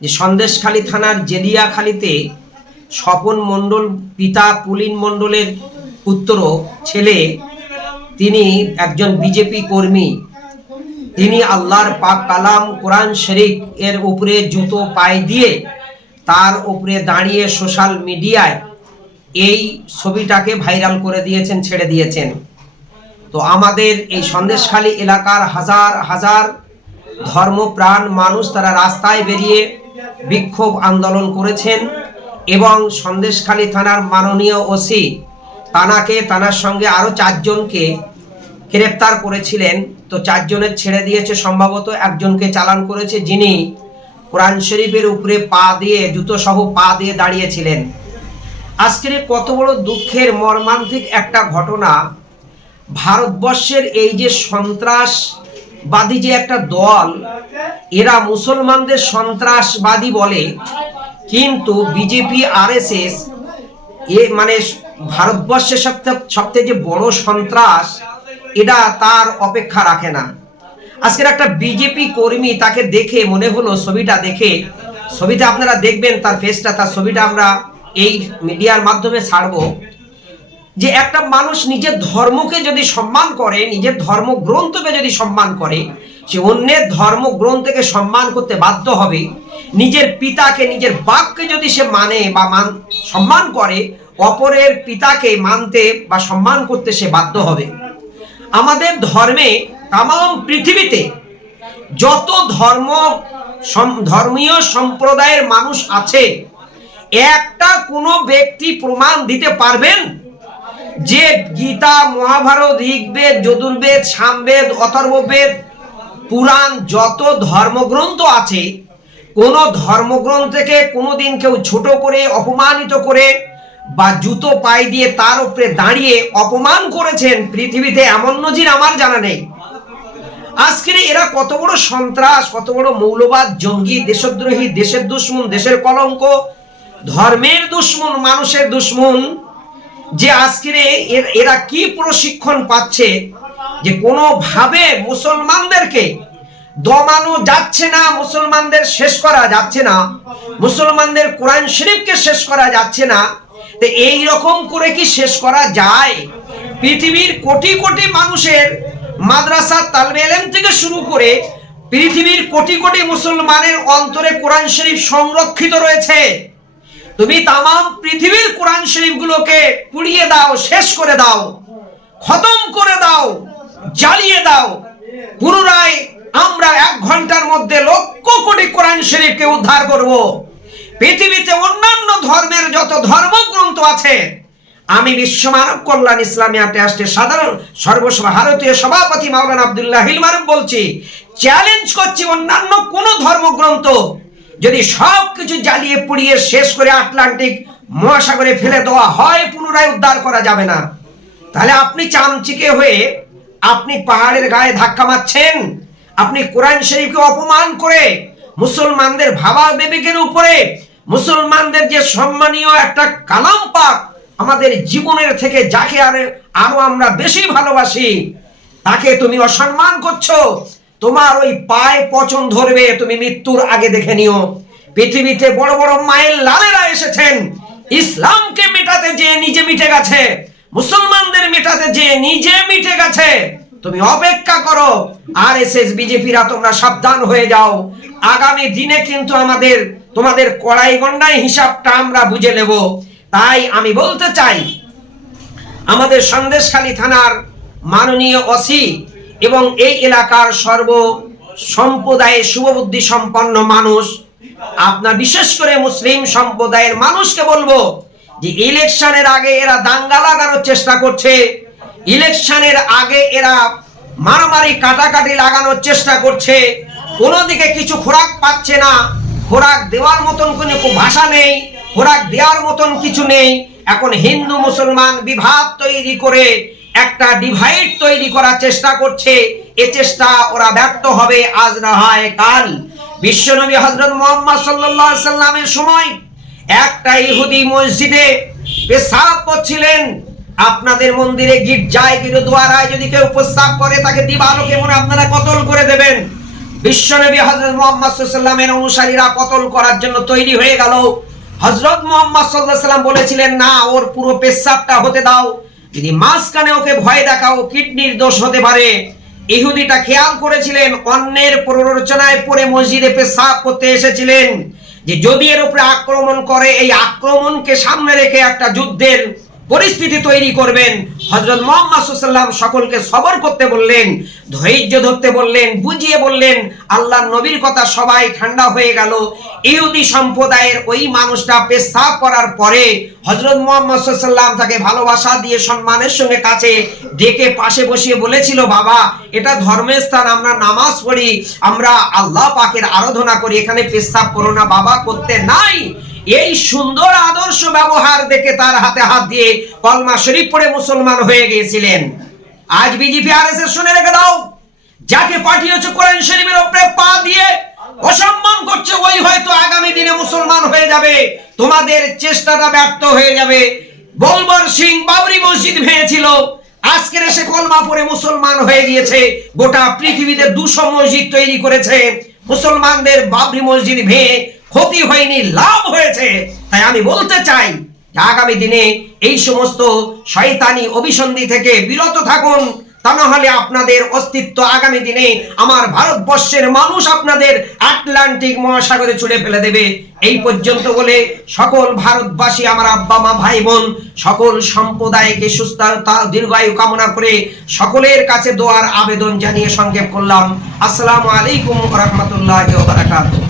যে সন্দেশখালী থানার জেদিয়াখালীতে স্বপন মণ্ডল পিতা পুলিন মণ্ডলের পুত্র ছেলে, তিনি একজন বিজেপি কর্মী। তিনি আল্লাহর পাক কালাম কোরআন শরীফ এর উপরে জুতো পায়ে দিয়ে তার উপরে দাঁড়িয়ে সোশ্যাল মিডিয়ায় এই ছবিটাকে ভাইরাল করে দিয়েছেন, ছেড়ে দিয়েছেন। তো আমাদের এই সন্দেশখালী এলাকার হাজার হাজার ধর্মপ্রাণ মানুষ তারা রাস্তায় বেরিয়ে বিক্ষোভ আন্দোলন করেছেন এবং সন্দেশখালী থানার মাননীয় ওসি তানার সঙ্গে আরও 4 জনকে গ্রেপ্তার করেছিলেন। তো 4 জনের ছেড়ে দিয়েছে, সম্ভবত একজনকে চালান করেছে, যিনি কোরআন শরীফের উপরে পা দিয়ে জুতো সহ পা দিয়ে দাঁড়িয়েছিলেন। আজকের কত বড় দুঃখের মর্মান্তিক একটা ঘটনা। ভারতবর্ষের এই যে সন্ত্রাসবাদী যে একটা দল, এরা মুসলমানদের সন্ত্রাসবাদী বলে, কিন্তু বিজেপি আরএসএস মানে ভারতবর্ষের সবথেকে যে বড় সন্ত্রাস, এটা তার অপেক্ষা রাখে না। আজকের একটা বিজেপি কর্মী, তাকে দেখে মনে হলো, ছবিটা দেখে, ছবিতে আপনারা দেখবেন তার ফেসটা, তার ছবিটা আমরা এই মিডিয়ার মাধ্যমে ছাড়বো, যে একটা মানুষ নিজের ধর্মকে যদি সম্মান করে, নিজের ধর্মগ্রন্থকে যদি সম্মান করে, সে অন্যের ধর্মগ্রন্থকে সম্মান করতে বাধ্য হবে। নিজের পিতাকে, নিজের বাপকে যদি সে মানে বা সম্মান করে, অপরের পিতাকে মানতে বা সম্মান করতে সে বাধ্য হবে। আমাদের ধর্মে, তাম পৃথিবীতে যত ধর্মীয় সম্প্রদায়ের মানুষ আছে, একটা কোনো ব্যক্তি প্রমাণ দিতে পারবেন যে গীতা, মহাভারত, ঋগ্বেদ, যজুর্বেদ, সামবেদ, অথর্ববেদ, পুরাণ, যত ধর্মগ্রন্থ আছে, কোন ধর্মগ্রন্থকে কোনোদিন কেউ ছোট করে, অপমানিত করে বা জুতো পায়ে দিয়ে তার উপরে দাঁড়িয়ে অপমান করেছেন পৃথিবীতে এমন নজির আমার জানা নেই। আজকের এরা কত বড় সন্ত্রাস, কত বড় মৌলবাদ, জঙ্গি, দেশদ্রোহী, দেশের দুশ্মন, দেশের কলঙ্ক, ধর্মের দুশ্মন, মানুষের দুশ্মন, যে আজকের এরা কি প্রশিক্ষণ পাচ্ছে যে কোনোভাবে মুসলমানদেরকে দমানো যাচ্ছে না, মুসলমানদের শেষ করা যাচ্ছে না, মুসলমানদের কোরআন শরীফকে শেষ করা যাচ্ছে না। তো এই রকম করে কি শেষ করা যায়? পৃথিবীর কোটি কোটি মানুষের মাদ্রাসা, তালবে ইলম থেকে শুরু করে পৃথিবীর কোটি কোটি মুসলমানের অন্তরে কোরআন শরীফ সংরক্ষিত রয়েছে। তুমি তামাম পৃথিবীর কোরআন শরীফগুলোকে পুড়িয়ে দাও, শেষ করে দাও, খতম করে দাও, জ্বালিয়ে দাও, পুনরায় আমরা 1 ঘন্টার মধ্যে লক্ষ কোটি কোরআন শরীফকে উদ্ধার করব। পৃথিবীতে অন্যান্য ধর্মের যত ধর্মগ্রন্থ আছে, আমি বিশ্ব মানব কল্যাণ ইসলামিয়া ট্রাস্টের সাধারণ সর্বভারতীয় সভাপতি মাওলানা আব্দুল্লাহ হিল মারুফ বলছি, চ্যালেঞ্জ করছি, অন্যান্য কোন ধর্মগ্রন্থ যদি সবকিছু জ্বালিয়ে পুড়িয়ে শেষ করে আটলান্টিক মহাসাগরে ফেলে দেওয়া হয়, পুনরায় উদ্ধার করা যাবে না। তাহলে আপনি চামচিকে হয়ে আপনি পাহাড়ের গায়ে ধাক্কা মারছেন, আপনি কোরআন শরীফকে অপমান করে মুসলমানদের ভাবা বিবেকের উপরে, মুসলমানদের যে সম্মানীয় একটা কালাম পাক আমাদের জীবনের থেকে, যাকে আরো আমরা বেশি ভালোবাসি, তাকে তুমি অসম্মান করছো। তোমার ওই পায়ে পচন ধরবে, তুমি মৃত্যুর আগে দেখে নিও। পৃথিবীতে বড় বড় মায়ের লালেরা এসেছেন, ইসলামকে মেটাতে যে নিজে মিটে গেছে, মুসলমানদের মেটাতে যে নিজে মিটে গেছে। তুমি অপেক্ষা করো, আরএসএস, বিজেপিরা, তোমরা সাবধান হয়ে যাও। আগামী দিনে কিন্তু তোমাদের কড়াই গন্ডায় হিসাবটা আমরা বুঝে নেব। তাই আমি বলতে চাই, আমাদের সন্দেশখালী থানার মাননীয় ওসি এবং এই এলাকার সর্ব সম্প্রদায়ের শুভবুদ্ধি সম্পন্ন মানুষ, আপনার বিশেষ করে মুসলিম সম্প্রদায়ের মানুষকে বলবো যে ইলেকশনের আগে এরা দাঙ্গা লাগানোর চেষ্টা করছে, ইলেকশনের আগে এরা মারামারি কাটাকাটি লাগানোর চেষ্টা করছে। কোনো দিকে কিছু খোরাক পাচ্ছে না, খোরাক দেওয়ার মতন কোনো ভাষা নেই, খোরাক দেওয়ার মতন কিছু নেই। এখন হিন্দু মুসলমান বিভাগ তৈরি করে একটা ডিভাইড তৈরি করার চেষ্টা করছে। এ চেষ্টা ওরা ব্যর্থ হবে, আজ না হয় কাল। বিশ্বনবী হযরত মুহাম্মদ সাল্লাল্লাহু আলাইহি সাল্লামের সময় একটা ইহুদি মসজিদে পেশাব করছিলেন। আপনাদের মন্দিরে গির্জায়, গুরুদুয়ারায় যদি কেউ প্রস্রাব করে, তাকে দিবালোকে মনে আপনারা কতল করে দেবেন। বিশ্বনবী হযরত মুহাম্মদ সাল্লাল্লাহু আলাইহি ওয়াসাল্লামের অনুসারীরা কতল করার জন্য তৈরি হয়ে গেল। হযরত মুহাম্মদ সাল্লাল্লাহু আলাইহি ওয়াসাল্লাম বলেছিলেন, না, ওর পুরো পেশাবটা হতে দাও, যদি মাঝখানে ওকে ভয় দেখাও কিডনির দোষ হতে পারে। ইহুদিটা খেয়াল করেছিলেন, অন্যের প্ররোচনায় পড়ে মসজিদে পেশাব করতে এসেছিলেন, যে যদি এর উপরে আক্রমণ করে, এই আক্রমণকে সামনে রেখে একটা যুদ্ধের পরিস্থিতি তৈরি করবেন। হযরত মুহাম্মদ সাল্লাল্লাহু আলাইহি ওয়াসাল্লাম সকলকে সবর করতে বললেন, ধৈর্য ধরতে বললেন, বুঝিয়ে বললেন। আল্লাহর নবীর কথা, সবাই ঠান্ডা হয়ে গেল। ইহুদি সম্প্রদায়ের ওই মানুষটা পেশাব করার পরে হযরত মুহাম্মদ সাল্লাল্লাহু আলাইহি ওয়াসাল্লাম তাকে ভালোবাসা দিয়ে সম্মানের সঙ্গে কাছে ডেকে পাশে বসিয়ে বলেছিল, বাবা, এটা ধর্মের স্থান, আমরা নামাজ পড়ি, আমরা আল্লাহ পাকের আরাধনা করি, এখানে পেশাব করো না বাবা, করতে নাই। এই সুন্দর আদর্শ ব্যবহার দেখে তার হাতে হাত দিয়ে কলমা শরীফ পড়ে মুসলমান হয়ে গিয়েছিলেন। আজ বিজেপি আরএসএস শুনে রেখে দাও, যাকে পাঠিয়েছে কোরআন শরীফের উপরে পা দিয়ে অসম্মান করছে, ওই হয়তো আগামী দিনে মুসলমান হয়ে যাবে। তোমাদের চেষ্টাটা ব্যর্থ হয়ে যাবে। বলবর সিং বাবরি মসজিদ ভেঙেছিল, আজকের এসে কলমা পড়ে মুসলমান হয়ে গিয়েছে। গোটা পৃথিবীতে 200 মসজিদ তৈরি করেছে, মুসলমানদের বাবরি মসজিদ ভেঙে ক্ষতি হয়নি, লাভ হয়েছে। তাই আমি বলতে চাই, আগামী দিনে এই সমস্ত শয়তানি অভিসন্ধি থেকে বিরত থাকুন, তা না হলে আপনাদের অস্তিত্ব আগামী দিনে আমার ভারতবর্ষের মানুষ আপনাদের আটলান্টিক মহাসাগরে ছুড়ে ফেলে দেবে। এই পর্যন্ত বলে সকল ভারতবাসী, আমার আব্বা মা ভাই বোন, সকল সম্প্রদায়কে সুস্থতা দীর্ঘায়ু কামনা করে সকলের কাছে দোয়ার আবেদন জানিয়ে সংক্ষেপ করলাম। আসসালামু আলাইকুম ওয়া রাহমাতুল্লাহি ওয়া বারাকাতুহু।